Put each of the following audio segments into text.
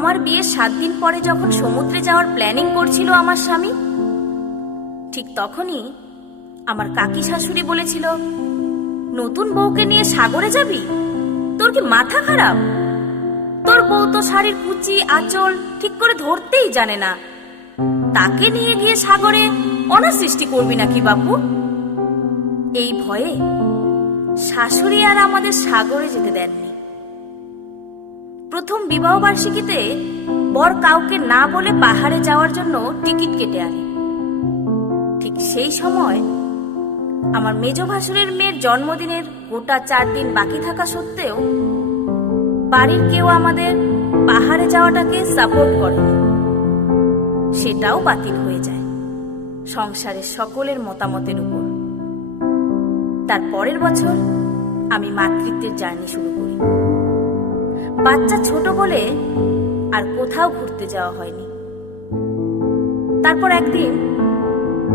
আমার বিয়ের সাত দিন পরে যখন সমুদ্রে যাওয়ার প্ল্যানিং করছিল আমার স্বামী, ঠিক তখনই আমার কাকি শাশুড়ি বলেছিল, নতুন বউকে নিয়ে সাগরে যাবি? তোর কি মাথা খারাপ? তোর বউ তো শাড়ির কুচি, আঁচল ঠিক করে ধরতেই জানে না। তাকে নিয়ে গিয়ে সাগরে অনার সৃষ্টি করবি নাকি বাপু? এই ভয়ে শাশুড়ি আর আমাদের সাগরে যেতে দেননি। প্রথম বিবাহ বার্ষিকীতে বর কাউকে না বলে পাহাড়ে যাওয়ার জন্য টিকিট কেটে আনে। ঠিক সেই সময় আমার মেজ ভাসুরের মেয়ের জন্মদিনের গোটা চার দিন বাকি থাকা সত্ত্বেও বাড়ির কেউ আমাদের পাহাড়ে যাওয়াটাকে সাপোর্ট করে সেটাও বাতিল হয়ে যায় সংসারের সকলের মতামতের উপর। তার পরের বছর আমি মাতৃত্বের জার্নি শুরু করি। বাচ্চা ছোট বলে আর কোথাও ঘুরতে যাওয়া হয়নি। তারপর একদিন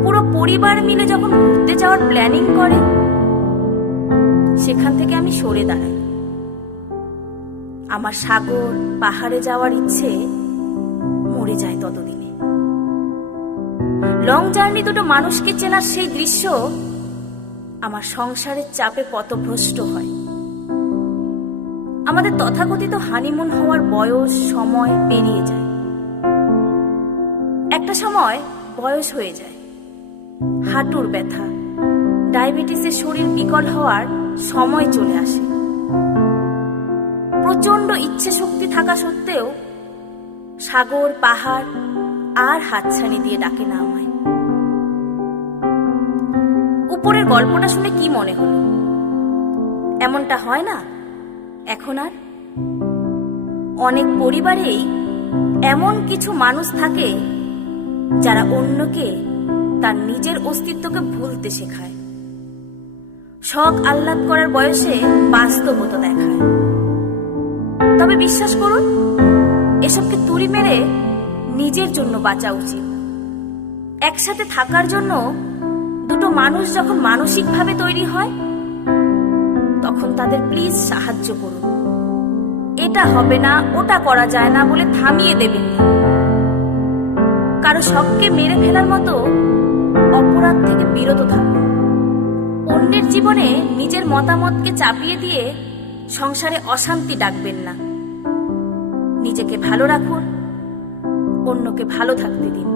পুরো পরিবার মিলে যখন ঘুরতে যাওয়ার প্ল্যানিং করে, সেখান থেকে আমি সরে দাঁড়াই। আমার সাগর, পাহাড়ে যাওয়ার ইচ্ছে মরে যায় ততদিনে। লং জার্নি দুটো মানুষকে চেনার সেই দৃশ্য আমার সংসারের চাপে পথভ্রষ্ট হয়। আমাদের তথাকথিত হানিমুন হওয়ার বয়স, সময় পেরিয়ে যায়। একটা সময় বয়স হয়ে যায়। হাঁটুর ব্যথা, ডায়াবেটিসের শরীর বিকল হওয়ার সময় চলে আসে। প্রচণ্ড ইচ্ছে শক্তি থাকা সত্ত্বেও সাগর, পাহাড় আর হাতছানি দিয়ে ডাকে না আমায়। উপরের গল্পটা শুনে কি মনে হলো? এমনটা হয় না? এখন আর? অনেক পরিবারেই এমন কিছু মানুষ থাকে যারা অন্যকে তার নিজের অস্তিত্বকে ভুলতে শেখায়। শখ আহ্লাদ করার বয়সে বাস্তবতা দেখায়। তবে বিশ্বাস করুন, এসবকে তুড়ি মেরে নিজের জন্য বাঁচা উচিত। একসাথে থাকার জন্য দুটো মানুষ যখন মানসিকভাবে তৈরি হয় তখন তাদের প্লিজ সাহায্য করুন। এটা হবে না, ওটা করা যায় না বলে থামিয়ে দেবেন কারও শখকে মেরে ফেলার মতো অপরাধ থেকে বিরত থাকুন। অন্যের জীবনে নিজের মতামতকে চাপিয়ে দিয়ে সংসারে অশান্তি ডাকবেন না। নিজেকে ভালো রাখুন, অন্যকে ভালো থাকতে দিন।